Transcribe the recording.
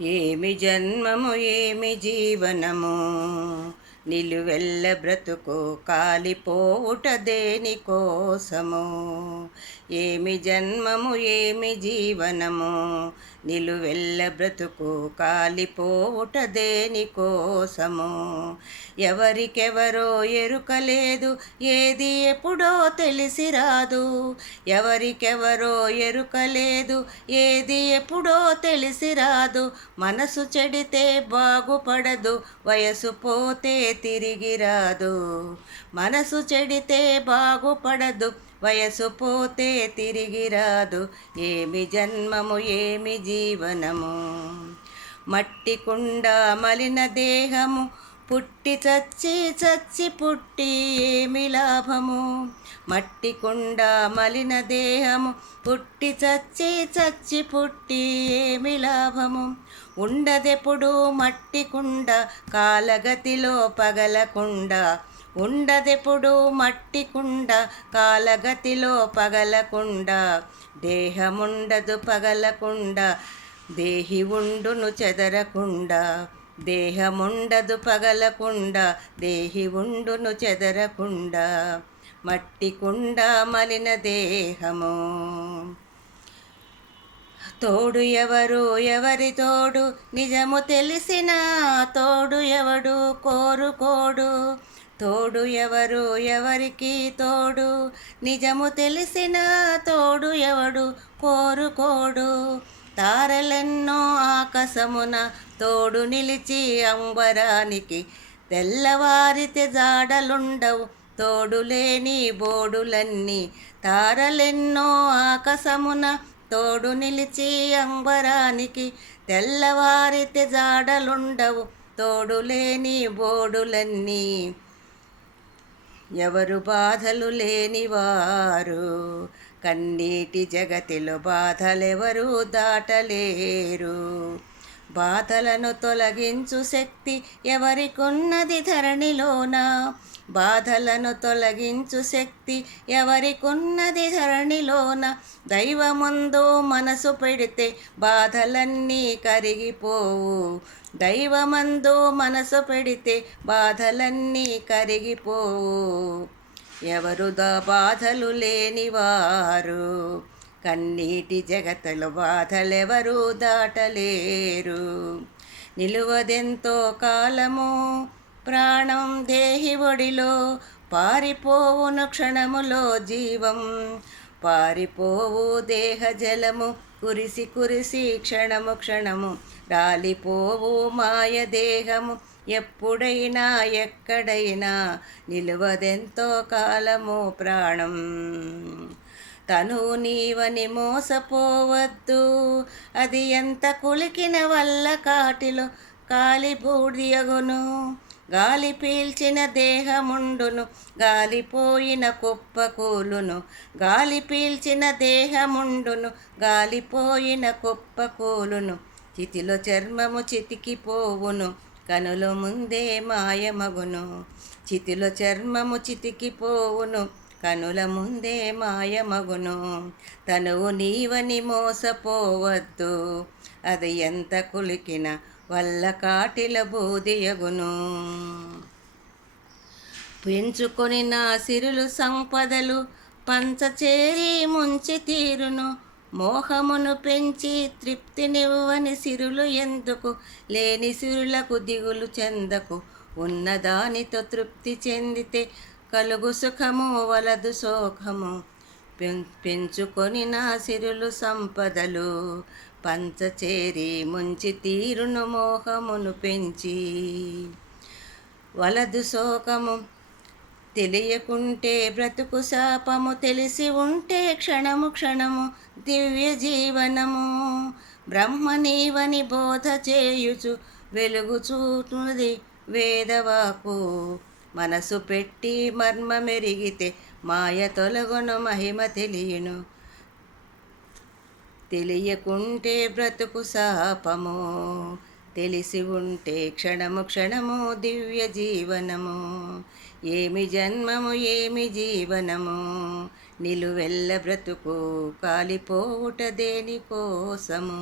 ఏమి జన్మము ఏమి జీవనము, నిలువెల్ల బ్రతుకు కాలిపోవుట దేనికోసము. ఏమి జన్మము ఏమి జీవనము, నిలువెల్ల బ్రతుకు కాలిపోవుట దేనికోసము. ఎవరికెవరో ఎరుకలేదు, ఏది ఎప్పుడో తెలిసి రాదు. ఎవరికెవరో ఎరుకలేదు, ఏది ఎప్పుడో తెలిసి రాదు. మనసు చెడితే బాగుపడదు, వయసు పోతే తిరిగి రాదు. మనసు చెడితే బాగుపడదు, వయసు పోతే తిరిగి రాదు. ఏమి జన్మము ఏమి జీవనము, మట్టి కుండ మలిన దేహము, పుట్టి చచ్చి చచ్చి పుట్టి ఏమి లాభము. మట్టి కుండ మలిన దేహము, పుట్టి చచ్చి చచ్చి పుట్టి ఏమి లాభము. ఉండదెప్పుడు మట్టి కుండ కాలగతిలో పగలకుండా. ఉండదెప్పుడు మట్టి కుండ కాలగతిలో పగలకుండా. దేహముండదు పగలకుండా, దేహి ఉండును చెదరకుండా. దేహముండదు పగలకుండా, దేహి ఉండును చెదరకుండా. మట్టి కుండ మలిన దేహము. తోడు ఎవరు ఎవరి తోడు, నిజము తెలిసిన తోడు ఎవడు కోరుకోడు. తోడు ఎవరు ఎవరికి తోడు, నిజము తెలిసిన తోడు ఎవడు కోరుకోడు. తారలెన్నో ఆకాశమున తోడు నిలిచి అంబరానికి, తెల్లవారితే జాడలుండవు తోడు లేని బోడులన్నీ. తారలెన్నో ఆకాశమున తోడు నిలిచి అంబరానికి, తెల్లవారితే జాడలుండవు తోడు లేని బోడులన్నీ. ఎవరు బాధలు లేనివారు, కన్నీటి జగతిలో బాధలెవరు దాటలేరు. బాధలను తొలగించు శక్తి ఎవరికున్నది ధరణిలోన. బాధలను తొలగించు శక్తి ఎవరికున్నది ధరణిలోన. దైవముందు మనసు పెడితే బాధలన్నీ కరిగిపోవు. దైవమందు మనసు పెడితే బాధలన్నీ కరిగిపోవు. ఎవరు బాధలు లేనివారు, కన్నీటి జగతలో బాధలెవరు దాటలేరు. నిలువదెంతో కాలము ప్రాణం దేహి ఒడిలో, పారిపోవును క్షణములో జీవం. పారిపోవు దేహ జలము, కురిసి కురిసి క్షణము క్షణము. రాలిపోవు మాయ దేహము, ఎప్పుడైనా ఎక్కడైనా. నిలువదెంతో కాలము ప్రాణం. తను నీవని మోసపోవద్దు, అది ఎంత కులికిన వల్ల కాటిలో కాలి బూడియగును. గాలి పీల్చిన దేహముండును, గాలిపోయిన కుప్ప కూలును. గాలి పీల్చిన దేహముండును, గాలిపోయిన కుప్ప కూలును. చితిలో చర్మము చితికిపోవును, కనుల ముందే మాయమగును. చితిలో చర్మము చితికిపోవును, కనుల ముందే మాయమగును. తనువు నీవని మోసపోవద్దు, అది ఎంత కులికిన వల్ల కాటిల బూదియగును. పెంచుకొని నా సిరులు సంపదలు పంచచేరి ముంచి తీరును. మోహమును పెంచి తృప్తినివ్వని సిరులు ఎందుకు, లేని సిరులకు దిగులు చెందకు. ఉన్నదానితో తృప్తి చెందితే కలుగు సుఖము వలదు శోకము. పెంచుకొని నా సిరులు సంపదలు పంచచేరి ముంచి తీరును. మోహమును పెంచి వలదు శోకము. తెలియకుంటే బ్రతుకు శాపము, తెలిసి ఉంటే క్షణము క్షణము దివ్య జీవనము. బ్రహ్మ నీవని బోధ చేయుచు వెలుగు చూటున్నది వేదవాకు. మనసు పెట్టి మర్మ మెరిగితే మాయ తొలగును, మహిమ తెలియను. తెలియకుంటే బ్రతుకు శాపము, తెలిసి ఉంటే క్షణము క్షణము దివ్య జీవనము. ఏమి జన్మము ఏమి జీవనము, నిలువెల్ల బ్రతుకు కాలిపోవుట దేనికోసము.